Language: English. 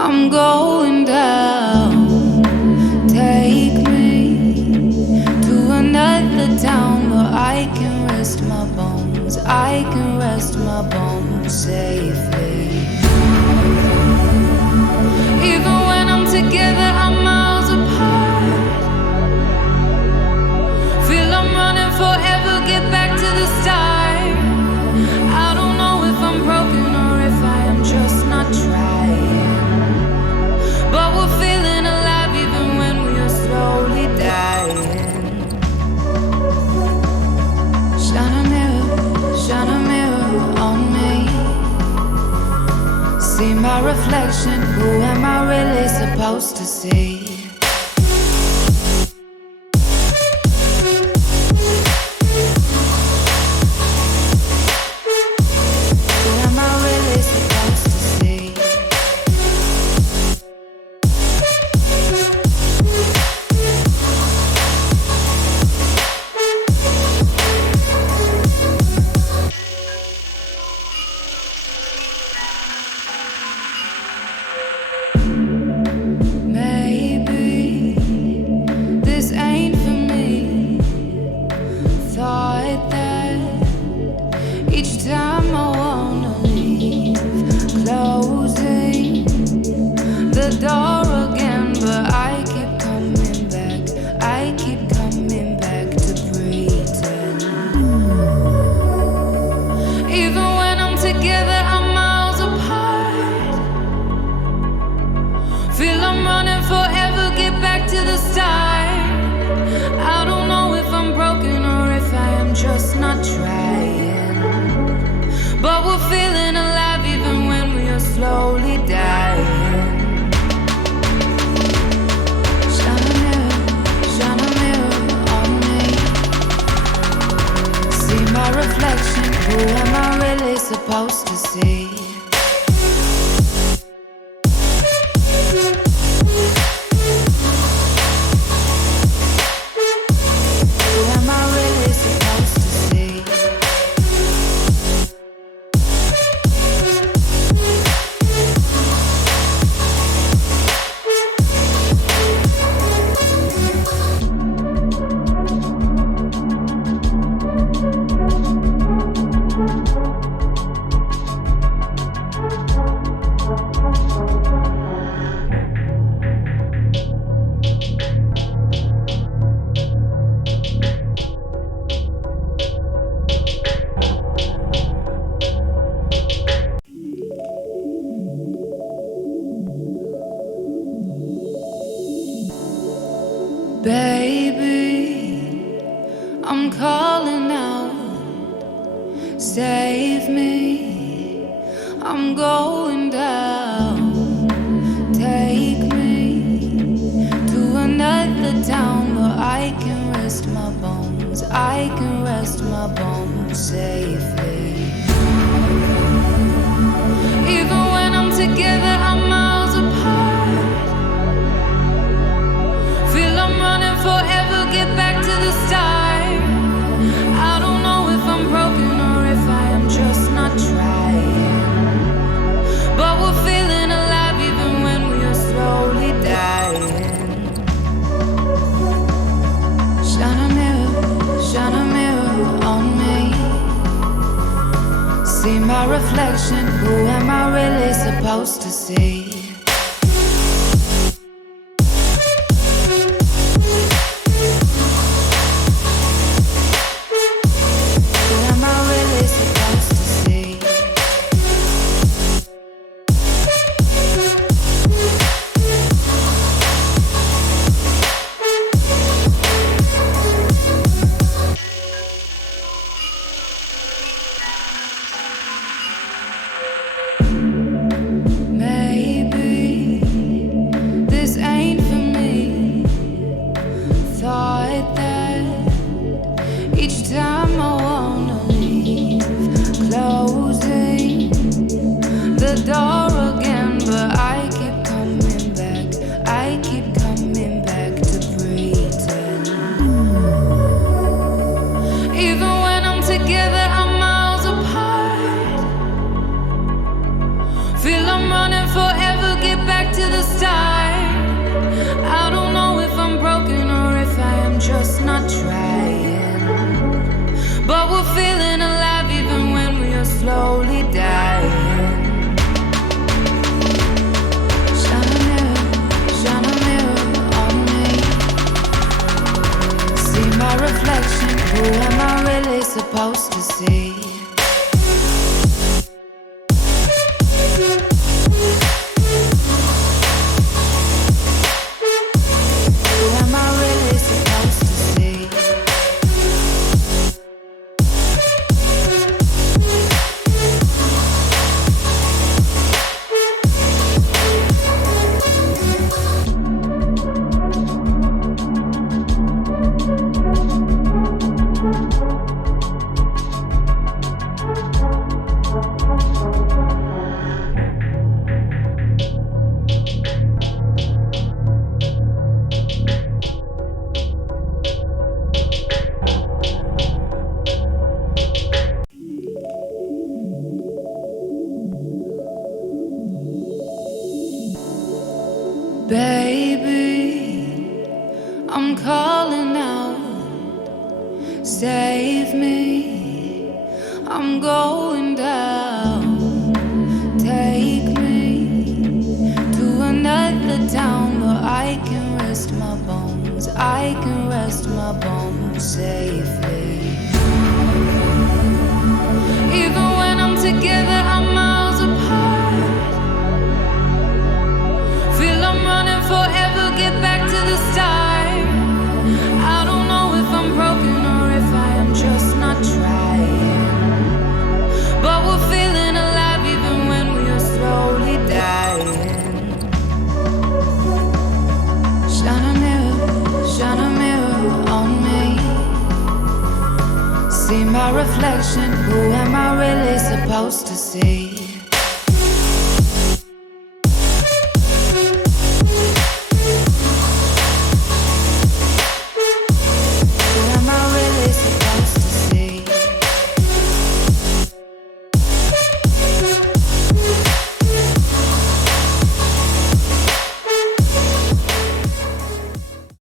I'm going down. Take me to another town where I can rest my bones. I can rest my bones safely. Even when I'm together, I'm miles apart. Feel I'm running forever, get back to the start. I don't know if I'm broken or if I am just not trying. But we're feeling alive even when we are slowly dying. Shine a mirror on me. See my reflection, who am I really supposed to see? Baby, I'm calling out. Save me, I'm going down. Take me to another town where I can rest my bones. I can rest my bones safely. Even when I'm together, I'm miles apart. Feel I'm running forever, get back to the start. I don't know if I'm broken or if I am just not trying. But we're feeling alive even when we are slowly dying. Shine a mirror on me. See my reflection, who am I really supposed to see? Maybe supposed to see? Who am I really supposed to see? Baby, I'm calling out, save me, I'm going down. Take me to another town where I can rest my bones, I can rest my bones safely. Even when I'm together, I'm miles apart. Feel I'm running forever, get back to the start. I don't know if I'm broken or if I am just not trying. But we're feeling alive even when we are slowly dying. Shine a mirror on me. See my reflection, who am I really supposed to see?